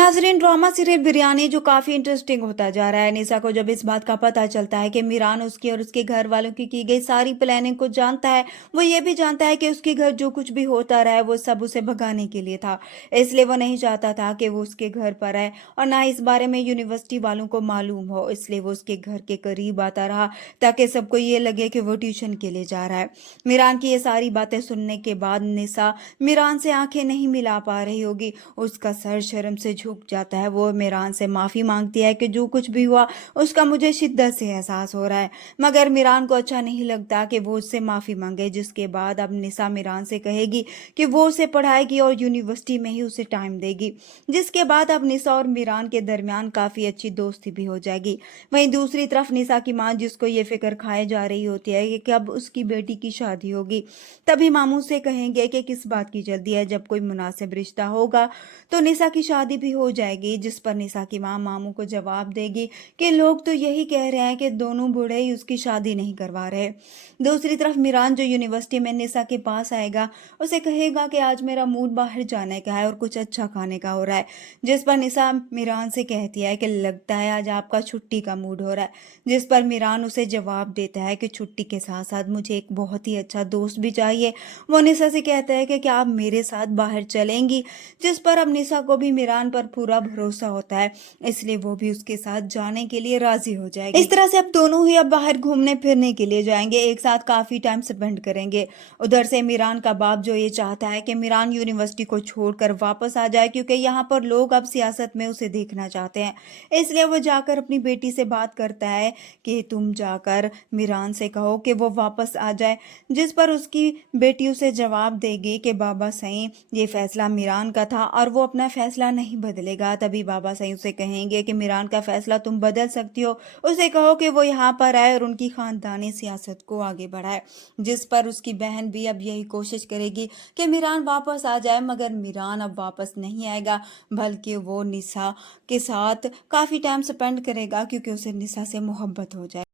नाज़रीन, drama serial biryani जो काफ़ी इंटरेस्टिंग होता जा रहा है। निशा को जब इस बात का पता चलता है कि मीरान उसकी और उसके घर वालों की गई सारी प्लानिंग को जानता है, वो ये भी जानता है कि उसके घर जो कुछ भी होता रहा है वो सब उसे भगाने के लिए था। इसलिए वो नहीं चाहता था कि वो उसके घर पर आए और ना ही इस बारे में यूनिवर्सिटी वालों को मालूम हो। इसलिए वो उसके घर के करीब आता रहा ताकि सबको ये लगे कि वो ट्यूशन के लिए जा रहा है। मीरान की ये सारी बातें सुनने के बाद निशा मीरान से आंखें नहीं मिला पा रही होगी। उसका सर शर्म से झुक जाता है। वो मीरान से माफ़ी मांगती है कि जो कुछ भी हुआ उसका मुझे शिद्दत से एहसास हो रहा है। मगर मीरान को अच्छा नहीं लगता कि वो उससे माफ़ी मांगे। जिसके बाद अब निशा मीरान से कहेगी कि वो उसे पढ़ाएगी और यूनिवर्सिटी में ही उसे टाइम देगी। जिसके बाद अब निशा और मीरान के दरमियान काफ़ी अच्छी दोस्ती भी हो जाएगी। वहीं दूसरी तरफ निशा की माँ, जिसको ये फिक्र खाए जा रही होती है कि कब उसकी बेटी की शादी होगी, तभी मामू से कहेंगे कि किस बात की जल्दी है, जब कोई मुनासिब रिश्ता होगा तो निशा की शादी भी हो जाएगी। जिस पर निशा की माँ मामू को जवाब देगी कि लोग तो यही कह रहे हैं कि दोनों बूढ़े ही उसकी शादी नहीं करवा रहे। दूसरी तरफ मीरान, जो यूनिवर्सिटी में निशा के पास आएगा, उसे कहेगा कि आज मेरा मूड बाहर जाने का है और कुछ अच्छा खाने का हो रहा है। जिस पर निशा मीरान से कहती है कि लगता है आज आपका छुट्टी का मूड हो रहा है। जिस पर मीरान उसे जवाब देता है कि छुट्टी के साथ साथ मुझे एक बहुत ही अच्छा दोस्त भी चाहिए। वो निशा से कहता है कि क्या आप मेरे साथ बाहर चलेंगी। जिस पर अब निशा को भी मीरान पर पूरा भरोसा होता है, इसलिए वो भी उसके साथ जाने के लिए राजी हो जाएगी। इस तरह से अब दोनों ही अब बाहर घूमने फिरने के लिए जाएंगे, एक साथ काफी टाइम स्पेंड करेंगे। उधर से मीरान का बाप जो ये चाहता है कि मीरान यूनिवर्सिटी को छोड़कर वापस आ जाए, क्योंकि यहाँ पर लोग अब सियासत में उसे देखना चाहते हैं। इसलिए वो जाकर अपनी बेटी से बात करता है कि तुम जाकर मीरान से कहो कि वो वापस आ जाए। जिस पर उसकी बेटी उसे जवाब देगी कि बाबा सही, ये फैसला मीरान का था और वो अपना फैसला नहीं बदलेगा। तभी बाबा सही उसे कहेंगे कि मीरान का फैसला तुम बदल सकती हो, उसे कहो कि वो यहाँ पर आए और उनकी खानदानी सियासत को आगे बढ़ाए। जिस पर उसकी बहन भी अब यही कोशिश करेगी कि मीरान वापस आ जाए, मगर मीरान अब वापस नहीं आएगा, बल्कि वो निशा के साथ काफ़ी टाइम स्पेंड करेगा, क्योंकि उसे निशा से मोहब्बत हो जाए।